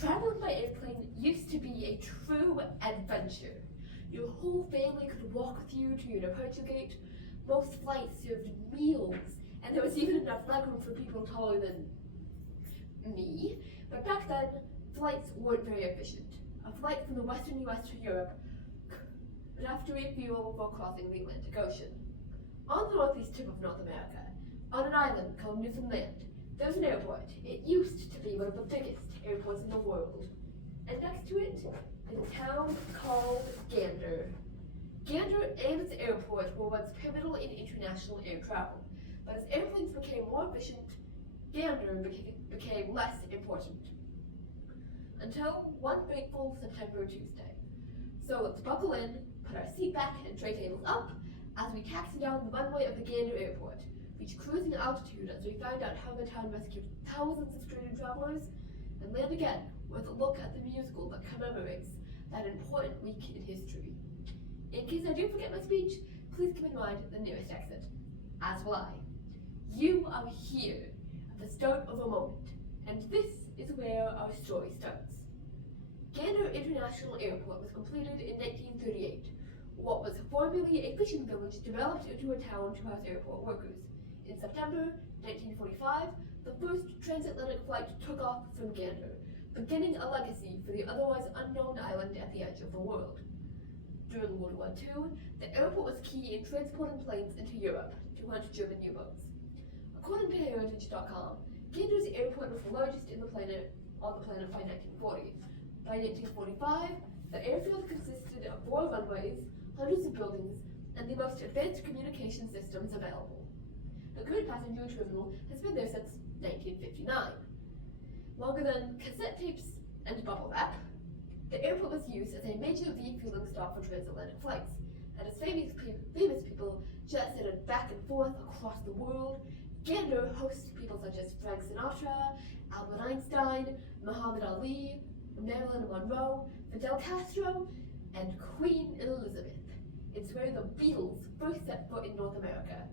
Traveling by airplane used to be a true adventure. Your whole family could walk with you to your departure gate. Most flights served meals, and there was even enough legroom for people taller than me. But back then, flights weren't very efficient. A flight from the western US to Europe would have to refuel before crossing the Atlantic Ocean. On the northeast tip of North America, on an island called Newfoundland, there's an airport. It used to be one of the biggest airports in the world. And next to it is a town called Gander. Gander and its airport were once pivotal in international air travel, but as airplanes became more efficient, Gander became less important. Until one fateful September Tuesday. So let's buckle in, put our seat back and tray tables up as we taxi down the runway of the Gander airport, reach cruising altitude as we find out how the town rescued thousands of stranded travelers, and land again with a look at the musical that commemorates that important week in history. In case I do forget my speech, please keep in mind the nearest exit, as will I. You are here at the start of a moment, and this is where our story starts. Gander International Airport was completed in 1938. What was formerly a fishing village developed into a town to house airport workers. In September 1945, the first transatlantic flight took off from Gander, beginning a legacy for the otherwise unknown island at the edge of the world. During World War II, the airport was key in transporting planes into Europe to hunt German U-boats. According to Heritage.com, Gander's airport was the largest on the planet by 1940. By 1945, the airfield consisted of 4 runways, hundreds of buildings, and the most advanced communication systems available. The current passenger terminal has been there since 1959. Longer than cassette tapes and bubble wrap, the airport was used as a major refueling stop for transatlantic flights, and as famous people jet-setted back and forth across the world, Gander hosts people such as Frank Sinatra, Albert Einstein, Muhammad Ali, Marilyn Monroe, Fidel Castro, and Queen Elizabeth. It's where the Beatles first set foot in North America.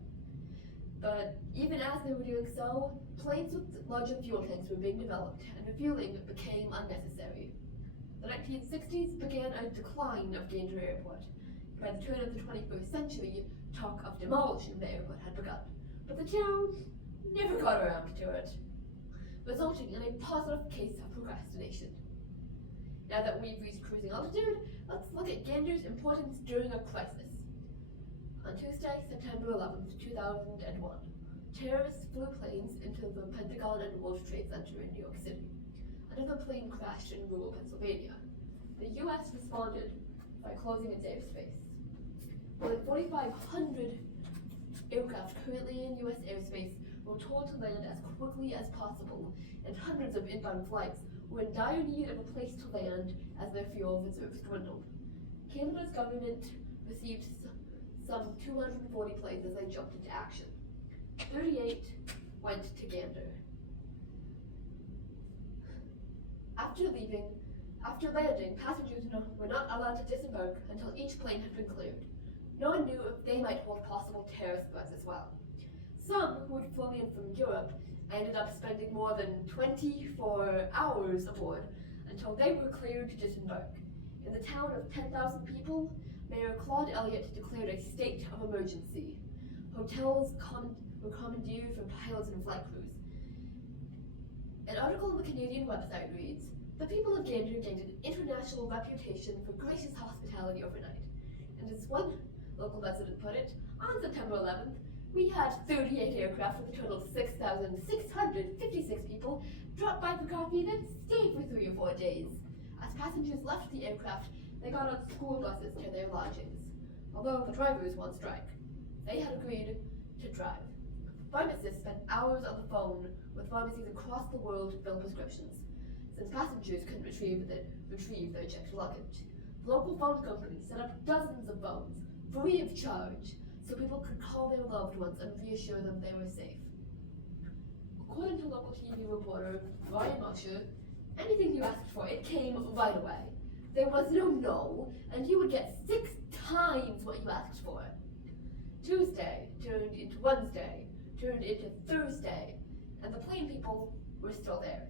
But even as they were doing so, planes with larger fuel tanks were being developed, and refueling became unnecessary. The 1960s began a decline of Gander Airport. By the turn of the 21st century, talk of demolishing the airport had begun, but the town never got around to it, resulting in a positive case of procrastination. Now that we've reached cruising altitude, let's look at Gander's importance during a crisis. On Tuesday, September 11th, 2001, terrorists flew planes into the Pentagon and World Trade Center in New York City. Another plane crashed in rural Pennsylvania. The U.S. responded by closing its airspace. More than 4,500 aircraft currently in U.S. airspace were told to land as quickly as possible, and hundreds of inbound flights were in dire need of a place to land as their fuel reserves dwindled. Canada's government received some 240 planes as they jumped into action. 38 went to Gander. After landing, passengers were not allowed to disembark until each plane had been cleared. No one knew if they might hold possible terrorist threats as well. Some who had flown in from Europe ended up spending more than 24 hours aboard until they were cleared to disembark. In the town of 10,000 people, Mayor Claude Elliott declared a state of emergency. Hotels were commandeered from pilots and flight crews. An article on the Canadian website reads, "The people of Gander gained an international reputation for gracious hospitality overnight." And as one local resident put it, on September 11th, we had 38 aircraft with a total of 6,656 people drop by for coffee and then stay for 3 or 4 days. As passengers left the aircraft, they got on school buses to their lodgings, although the drivers were on strike. They had agreed to drive. Pharmacists spent hours on the phone with pharmacies across the world to fill prescriptions, since passengers couldn't retrieve their checked luggage. The local phone company set up dozens of phones, free of charge, so people could call their loved ones and reassure them they were safe. According to local TV reporter Ryan Musher, anything you asked for, it came right away. There was no, and you would get 6 times what you asked for. Tuesday turned into Wednesday, turned into Thursday, and the plane people were still there.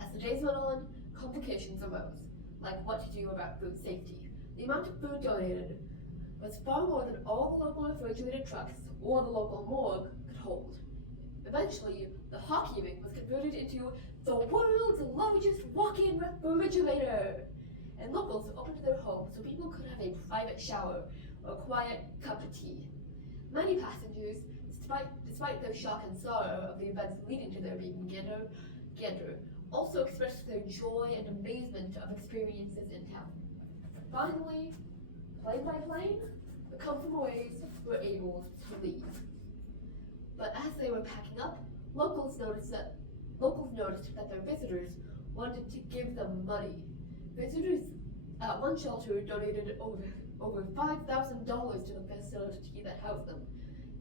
As the days went on, complications arose, like what to do about food safety. The amount of food donated was far more than all the local refrigerated trucks or the local morgue could hold. Eventually, the hockey rink was converted into the world's largest walk-in refrigerator, and locals opened their homes so people could have a private shower or a quiet cup of tea. Many passengers, despite their shock and sorrow of the events leading to their being Gander, also expressed their joy and amazement of experiences in town. Finally, plane by plane, the Comfortables were able to leave. But as they were packing up, locals noticed that their visitors wanted to give them money. Visitors at one shelter donated over $5,000 to the facility that housed them.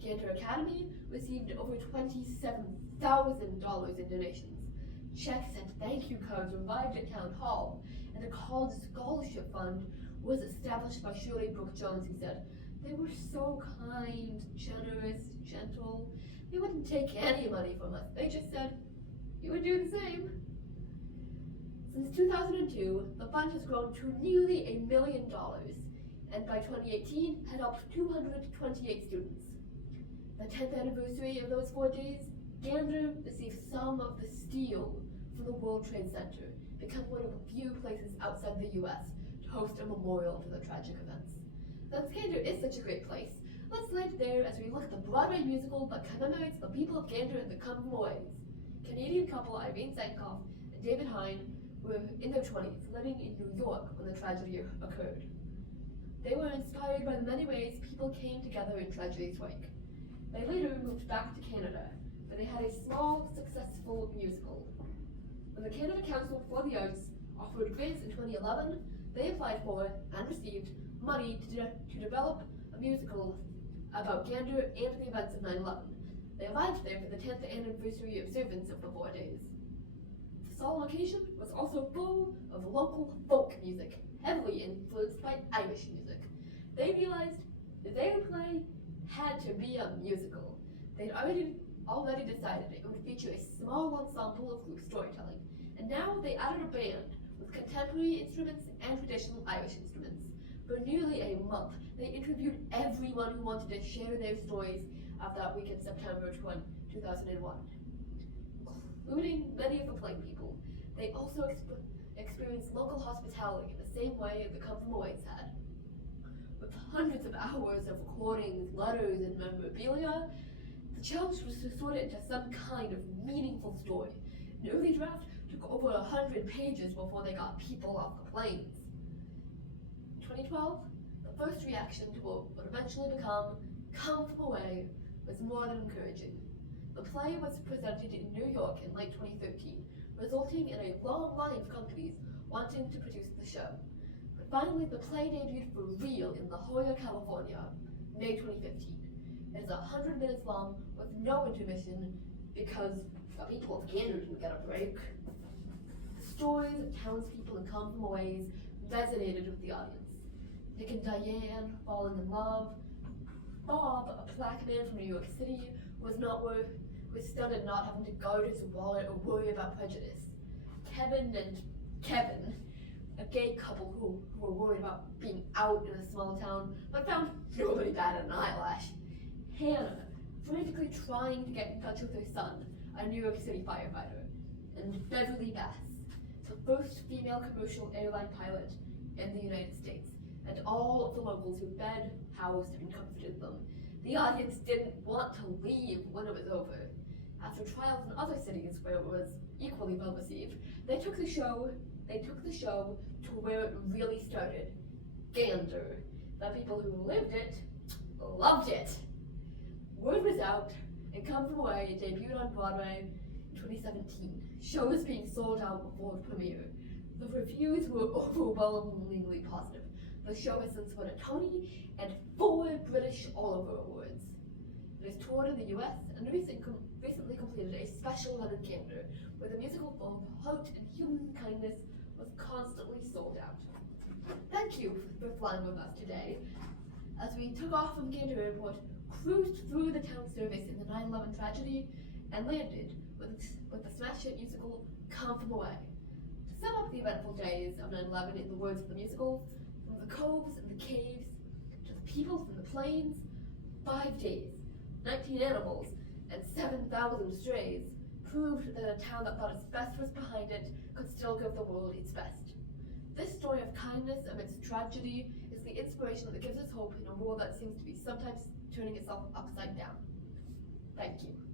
Gander Academy received over $27,000 in donations. Checks and thank you cards arrived at Town Hall, and a college scholarship fund was established by Shirley Brooke Jones, who said, "They were so kind, generous, gentle. They wouldn't take any money from us. They just said, you would do the same." Since 2002, the fund has grown to nearly $1 million, and by 2018 had helped 228 students. The 10th anniversary of those 4 days, Gander received some of the steel from the World Trade Center, becoming one of a few places outside the US to host a memorial to the tragic events. Since Gander is such a great place, let's land there as we look at the Broadway musical that commemorates the people of Gander and the Comfortables. Canadian couple Irene Sankoff and David Hine were in their 20s, living in New York when the tragedy occurred. They were inspired by the many ways people came together in tragedy's wake. They later moved back to Canada, where they had a small, successful musical. When the Canada Council for the Arts offered grants in 2011, they applied for and received money to develop a musical about Gander and the events of 9/11. They arrived there for the 10th anniversary observance of the 4 days. The solemn occasion was also full of local folk music, heavily influenced by Irish music. They realized that their play had to be a musical. They'd already decided it would feature a small ensemble of group storytelling, and now they added a band with contemporary instruments and traditional Irish instruments. For nearly a month, they interviewed everyone who wanted to share their stories of that week in September 2001, including many of the plain people. They also experienced local hospitality in the same way the Comfortables had. With hundreds of hours of recordings, letters, and memorabilia, the challenge was to sort it into some kind of meaningful story. An early draft took over 100 pages before they got people off the planes. In 2012, the first reaction to what would eventually become Come From Away was more than encouraging. The play was presented in New York in late 2013, resulting in a long line of companies wanting to produce the show. But finally, the play debuted for real in La Jolla, California, May 2015. It is 100 minutes long with no intermission because the people of Gander didn't get a break. The stories of townspeople and Comfortables resonated with the audience. Nick and Diane falling in love. Bob, a black man from New York City, was stunned not having to guard his wallet or worry about prejudice. Kevin and Kevin, a gay couple who were worried about being out in a small town, but found nobody batted an eyelash. Hannah, frantically trying to get in touch with her son, a New York City firefighter. And Beverly Bass, the first female commercial airline pilot in the United States, and all of the locals who fed, housed, and comforted them. The audience didn't want to leave when it was over. After trials in other cities where it was equally well received, they took the show to where it really started, Gander. The people who lived it loved it. Word was out, and Come From Away debuted on Broadway in 2017. Show was being sold out before the premiere. The reviews were overwhelmingly positive. The show has since won a Tony and 4 British Oliver Awards. It has toured in the US and recently completed a special run in Gander, where the musical full of heart and human kindness was constantly sold out. Thank you for flying with us today. As we took off from Gander Airport, cruised through the town service in the 9/11 tragedy, and landed with the smash hit musical Come From Away. sum up the eventful days of 9/11 in the words of the musical, from the coves and the caves to the people from the plains, 5 days, 19 animals, and 7,000 strays proved that a town that thought its best was behind it could still give the world its best. This story of kindness amidst tragedy is the inspiration that gives us hope in a world that seems to be sometimes turning itself upside down. Thank you.